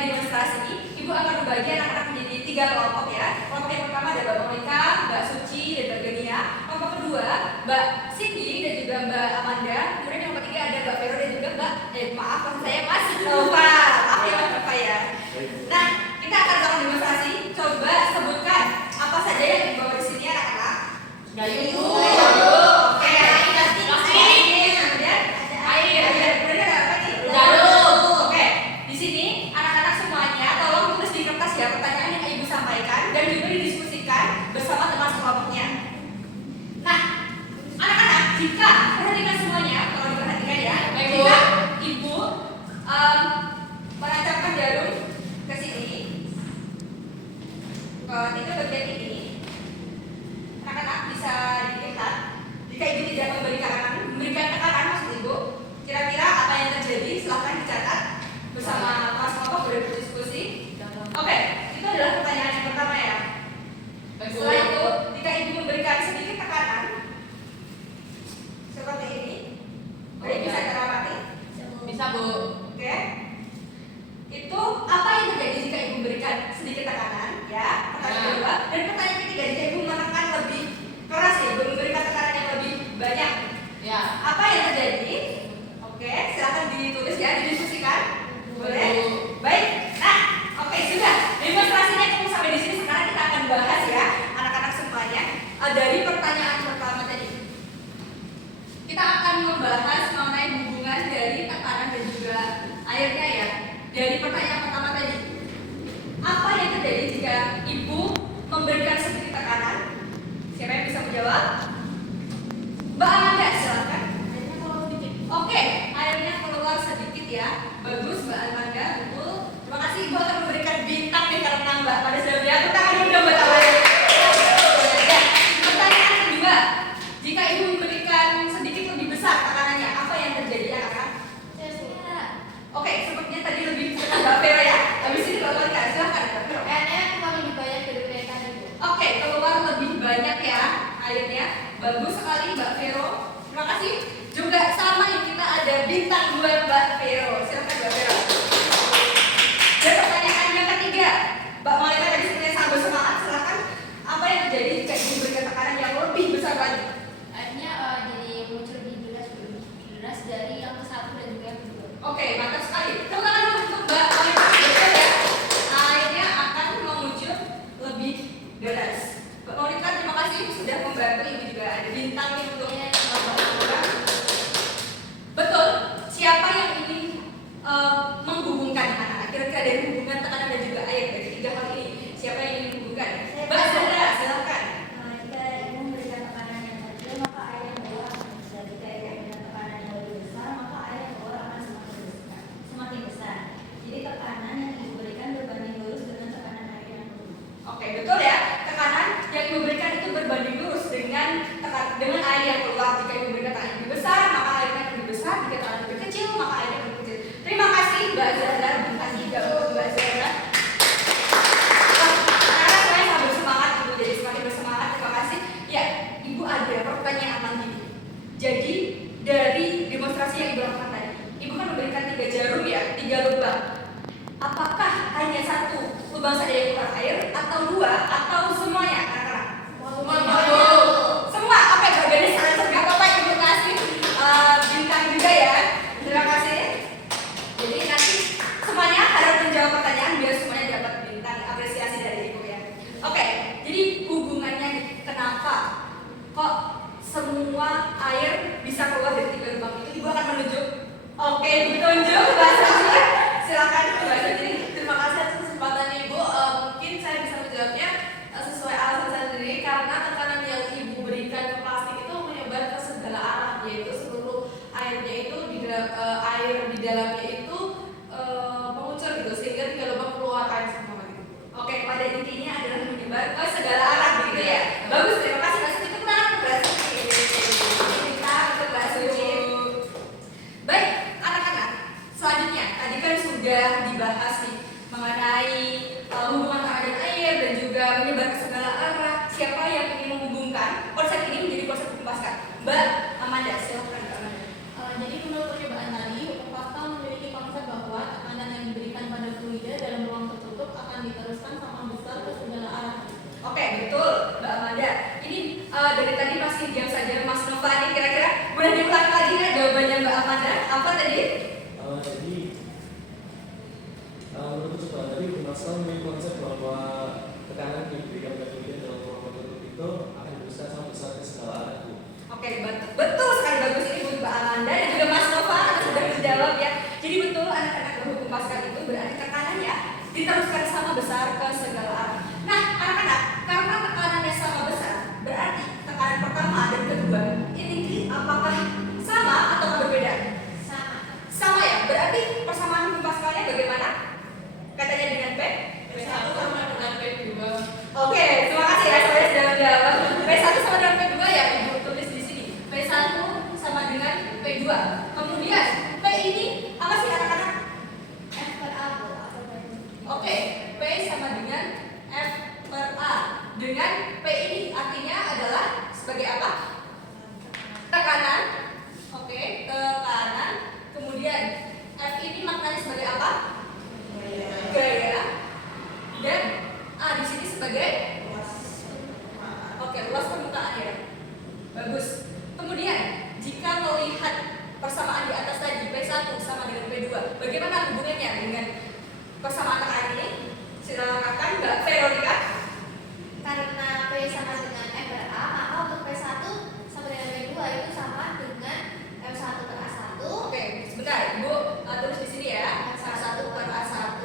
mulai demonstrasi, Ibu akan membagi anak-anak menjadi 3 kelompok ya. Kelompok yang pertama ada Mbak Monica, Mbak Suci, dan Mbak Genia. Kelompok kedua Mbak Cindy dan juga Mbak Amanda. Kemudian yang ketiga ada Mbak Vero dan juga Mbak maaf saya Mas Nova. Maaf ya Mas Nova ya. Nah, kita akan melakukan demonstrasi. Coba sebutkan apa saja yang dibawa di sini anak-anak. Gayu. Oke. Kemudian air. Kemudian ada apa nih? Jarum. Oke. Di sini anak-anak semuanya tolong tulis di kertas ya pertanyaan yang Ibu sampaikan dan juga didiskusikan bersama teman sekelompoknya. Nah, anak-anak jika perhatikan semuanya, kalau diperhatikan ya, jika Ibu menancapkan jarum ke sini, ke bagian ini, anak-anak bisa dilihat. Jika Ibu tidak memberikan tekanan maksud Ibu, kira-kira apa yang terjadi? Silahkan dicatat bersama kelas kelompok boleh berdiskusi. Oke, itu adalah pertanyaan yang pertama ya. Setelah itu, jika Ibu memberikan sedikit tekanan seperti ini, boleh bisa teramati? Bisa, Bu. Oke. Itu apa yang terjadi jika Ibu memberikan sedikit tekanan ya? Pertanyaan kedua. Dan pertanyaan ketiga, jika Ibu menekan lebih keras ya, Ibu memberikan tekanan yang lebih banyak, Ya. apa yang terjadi? Oke, silahkan ditulis ya, didiskusikan. Boleh? Baik. Nah, oke sudah. Demonstrasinya cukup sampai di sini. Sekarang kita akan bahas ya, anak-anak semuanya. Dari pertanyaan pertama tadi, kita akan membahas mengenai hubungan dari tekanan dan juga airnya ya. Dari pertanyaan pertama tadi, apa yang terjadi jika Ibu memberikan sedikit tekanan? Siapa yang bisa menjawab? Mbak Amanda, silakan. Oke, airnya keluar sedikit ya. Bagus Mbak Amanda, betul. Terima kasih. Ibu akan memberikan bintang di karena Mbak pada saat ya. Tepuk tangan dulu Mbak Amanda. Ya. Pertanyaan kedua, jika Ibu memberikan sedikit lebih besar tekanannya, apa yang terjadi anak-anak? Oke, sepertinya tadi lebih ke Mbak Vera ya. Habis ini Mbak Monica, silakan Mbak Vera. Oke, keluar lebih banyak ya airnya. Bagus sekali Mbak Vero. Terima kasih. Juga sama yang kita ada bintang buat Mbak Vero. Silakan Mbak Vero. Dan pertanyaan yang ketiga, Mbak Monica tadi sebenarnya sangat bersemangat. Silakan. Apa yang terjadi jika Ibu berikan tekanan yang lebih besar lagi? Dari yang ke-1 dan juga yang kedua. Oke, mantap sekali. Tepuk tangan dulu untuk Mbak Monica. Betul ya. Airnya akan mengucur lebih deras. Mbak Monica, terima kasih sudah membantu. Ibu juga ada bintang nih untuk Mbak Monica. Betul. Siapa yang ingin menghubungkan anak-anak? Kira-kira dari hubungan tekanan dan juga air dari 3 hal ini, siapa yang ingin menghubungkan? Mbak Zahra, silakan. Jika Ibu memberikan tekanan yang kecil, maka air yang keluar akan besar. Jika Ibu memberikan tekanan yang lebih besar, maka air yang keluar akan semakin besar. Jadi tekanan yang Ibu berikan berbanding lurus dengan tekanan air yang keluar. Oke, betul ya. Tekanan yang Ibu berikan itu berbanding lurus dengan air yang keluar. Jika Ibu berikan tekanan yang lebih besar, maka airnya akan lebih besar. Jika tekanan lebih kecil, maka airnya akan lebih kecil. Terima kasih Mbak Zahra. Terima kasih juga untuk Mbak Zahra. Karena saya sangat bersemangat, Ibu jadi semakin bersemangat. Terima kasih. Ya, Ibu ada pertanyaan lagi. Jadi dari demonstrasi yang Ibu lakukan tadi, Ibu kan memberikan 3 jarum ya, 3 lubang. Apakah hanya 1 lubang saja yang keluar air, atau 2, atau semuanya anak-anak? Semua. Oke, bagiannya sangat cerdas. Bapak Ibu kasih bintang juga ya. Terima kasih. Jadi nanti semuanya harus menjawab pertanyaan biar semuanya dapat bintang apresiasi dari Ibu ya. Oke, jadi hubungannya kenapa kok semua air bisa keluar dari 3 lubang itu? Ibu akan menunjuk. Oke, ditunjuk Mbak Suci. Silakan Mbak Suci. Terima kasih atas kesempatan Ibu. Mungkin saya bisa menjawabnya sesuai alasan saya sendiri, karena tekanan yang Ibu berikan ke plastik itu menyebar ke segala arah, yaitu seluruh airnya itu air di dalamnya itu mengucur gitu, sehingga 3 lubang keluar air semua gitu. Oke, pada intinya adalah menyebar ke segala arah begitu ya. Bagus, terima kasih Mbak Suci. Tepuk tangan untuk Mbak Suci. Kita untuk Mbak Suci. Baik, anak-anak. Selanjutnya, tadi kan sudah dibahas nih mengenai hubungan tanah dan air dan juga menyebar ke segala arah. Siapa yang ingin menghubungkan konsep ini menjadi konsep dikembangkan? Mbak Amanda, silakan Mbak Amanda. Jadi menurut percobaan tadi, fakta memiliki konsep bahwa tekanan yang diberikan pada fluida dalam Pascal memiliki konsep bahwa tekanan yang diberikan pada media dalam ruang tertutup itu akan berusaha sama besar ke segala arah, Bu. Oke, betul sekali, bagus ini Bu Mbak Amanda dan juga Mas Nova karena sudah menjawab ya. Jadi betul anak-anak berhukum Pascal itu berarti tekanan ya diteruskan sama besar ke segala arah. Nah, anak-anak, karena tekanannya sama besar, berarti tekanan pertama dan kedua ini apakah sama atau berbeda? Sama. Sama ya, berarti persamaan hukum Pascalnya bagaimana? Katanya dengan P? P1 sama dengan P2. Oke, terima kasih ya saya sudah menjawab. P1 sama dengan P2 ya, Ibu tulis di sini. P1 sama dengan P2. Kemudian P ini apa sih anak-anak? F per A, Bu. Apa per B? Oke, P sama dengan F per A. Dengan P ini artinya adalah sebagai apa? Tekanan. Oke, tekanan. Kemudian F ini maknanya sebagai apa? Gaya. Dan A di sini sebagai luas permukaan ya. Bagus. Kemudian jika melihat persamaan di atas tadi P1 sama dengan P2, bagaimana hubungannya dengan persamaan tekanan ini? Silakan Mbak Veronica. Karena P sama dengan F per A, maka untuk P1 sama dengan P2 itu sama dengan F1 per A1. Oke, sebentar Ibu tulis di sini ya. F1 per A1, sama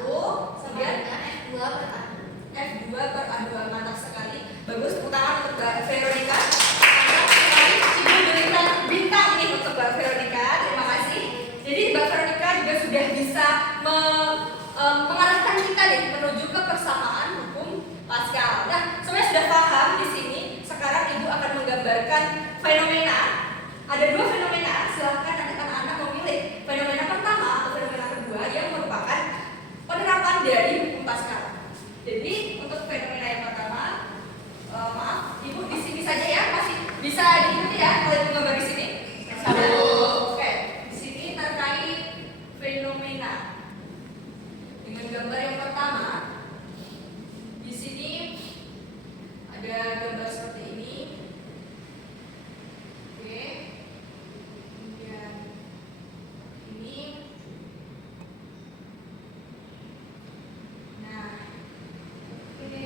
kemudian dengan F2 per A2. F2 per A2, mantap sekali. Bagus, tepuk tangan untuk Mbak Veronica. Mantap sekali. Ibu berikan bintang nih untuk Mbak Veronica. Terima kasih. Jadi Mbak Veronica juga sudah bisa mengarahkan kita nih menuju ke persamaan hukum Pascal. Nah, sebenarnya sudah paham di sini. Sekarang Ibu akan menggambarkan fenomena. Ada dua fenomena. Silahkan nanti anak-anak memilih fenomena pertama atau fenomena kedua yang merupakan penerapan dari hukum Pascal. Jadi untuk fenomena yang pertama, maaf, Ibu di sini saja ya, masih bisa diikuti ya kalau Ibu gambar di sini. Oke, di sini terkait fenomena. Dengan gambar yang pertama, di sini ada gambar seperti ini. Oke, kemudian ini. Nah, oke.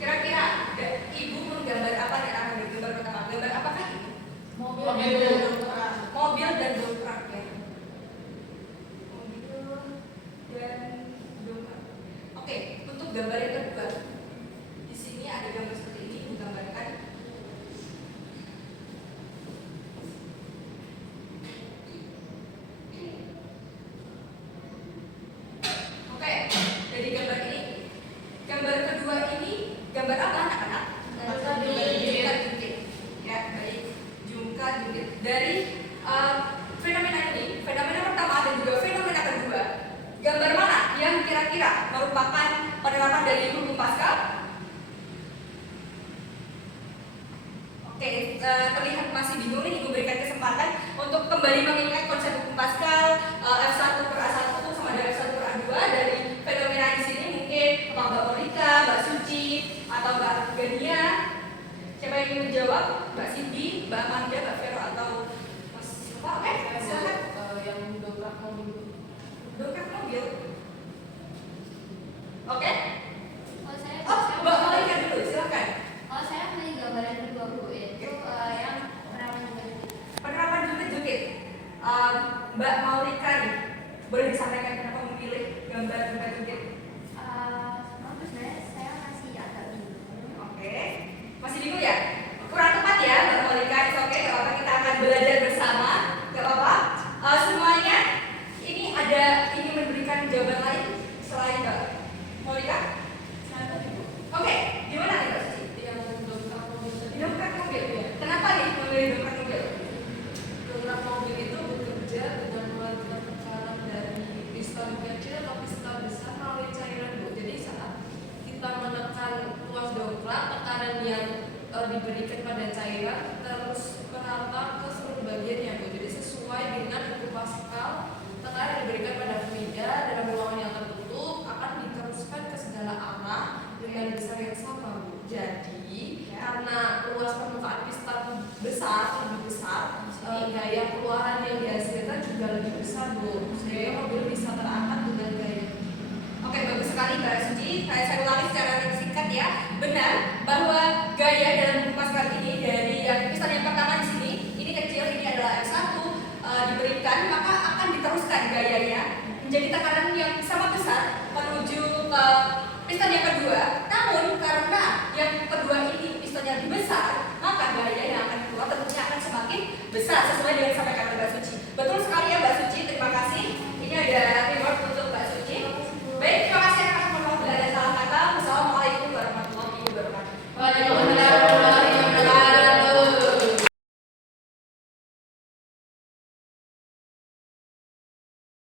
Kira-kira Ibu menggambar apa nih anak gambar pertama? Gambar apakah ini? Mobil dan dongkrak. Mobil dan dongkrak ya. Mobil dan dongkrak. Oke, untuk gambar yang kedua, di sini ada gambar seperti ini menggambarkan. Oke, dari gambar ini, gambar kedua ini gambar apa anak-anak? Jungkat Jungkat jungkit. Ya, baik. Jungkat jungkit. Dari fenomena ini, fenomena pertama dan juga fenomena kedua, gambar mana yang kira-kira merupakan penerapan dari hukum Pascal? Oke, terlihat masih bingung nih, Ibu berikan kesempatan untuk kembali mengingat konsep hukum Pascal F1 per A1 sama dengan F1 per A2 dari fenomena di sini mungkin Mbak Monica, Mbak Suci, atau Mbak Gania. Siapa yang ingin menjawab? Mbak Cindy, Mbak Amanda, Mbak Vero atau Mas Nova? Oke, silakan. Yang dongkrak mobil. Dongkrak mobil. Oke. Kalau saya Mbak Monica dulu, silakan. Kalau saya pilih gambar yang kedua, Bu, itu yang penerapan juga. Penerapan jungkit-jungkit. Mbak Maulika nih, boleh disampaikan kenapa memilih gambar jungkit-jungkit? Sebenarnya saya masih agak bingung. Oke, masih bingung ya? Kurang tepat ya Mbak Maulika, oke, gak apa-apa, kita akan belajar bersama, gak apa-apa. Semuanya, ini ada ingin memberikan jawaban lain selain Mbak Maulika? Saya Ibu. Oke, gimana nih Mbak Suci? Yang dongkrak mobil tadi. Dongkrak mobil, kenapa nih memilih dongkrak mobil? Dongkrak mobil itu bekerja dengan mengalirkan tekanan dari piston kecil ke piston besar melalui cairan, Bu. Jadi saat kita menekan ruas dongkrak, tekanan yang diberikan pada cairan terus merata ke seluruh bagiannya, Bu. Jadi sesuai dengan hukum Pascal, tekanan yang diberikan pada fluida dalam ruangan yang tertutup akan diteruskan ke segala arah dengan besar yang sama, Bu. Jadi karena luas permukaan piston lebih besar, gaya keluaran yang dihasilkan juga lebih besar, Bu. Sehingga mobil bisa terangkat dengan gaya. Oke, sekali Mbak Suci. Saya ulangi secara singkat ya. Benar bahwa gaya dalam buku Pascal ini dari yang piston yang pertama di sini, ini kecil, ini adalah F1 diberikan, maka akan diteruskan gayanya menjadi tekanan yang sama besar menuju ke piston yang kedua. Namun karena yang kedua ini pistonnya lebih besar, maka gaya yang akan keluar tentunya akan semakin besar sesuai dengan sampai